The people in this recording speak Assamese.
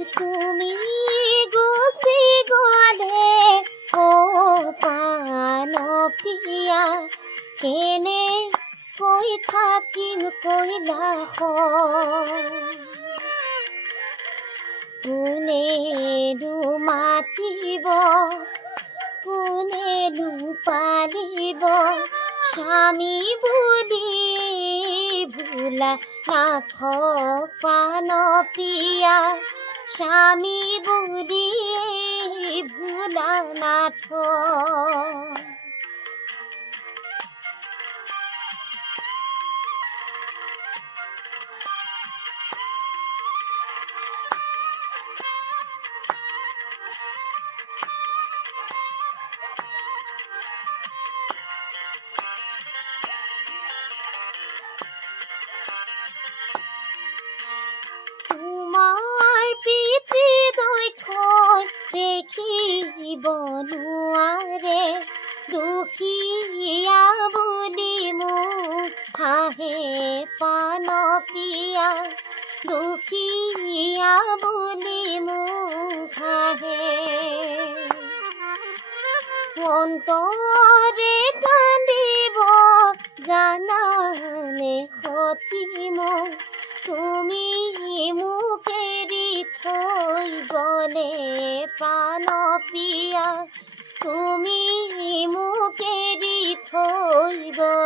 তুমি গুচি গলে প্ৰাণ প্ৰিয়া কেনে কৈ থাকিম কৈলা কোনেনো মাতিব কোনেনো পালিব স্বামী বুলি ভোলা নাথক প্ৰাণ প্ৰিয়া স্বামী বুলি ভোলা নাথক তোমাৰ পিতৃ দক্ষই দেখিব নোৱাৰে দুখীয়া বুলি মোক হাঁহে প্ৰাণ প্ৰিয়া দুখীয়া বুলি মোক হাঁহে অন্তৰে কান্দিব জানানে সতী মোক তুমি মোক এৰি থৈ গলে প্ৰাণ প্ৰিয়া তুমি মোক এৰি থৈ গলে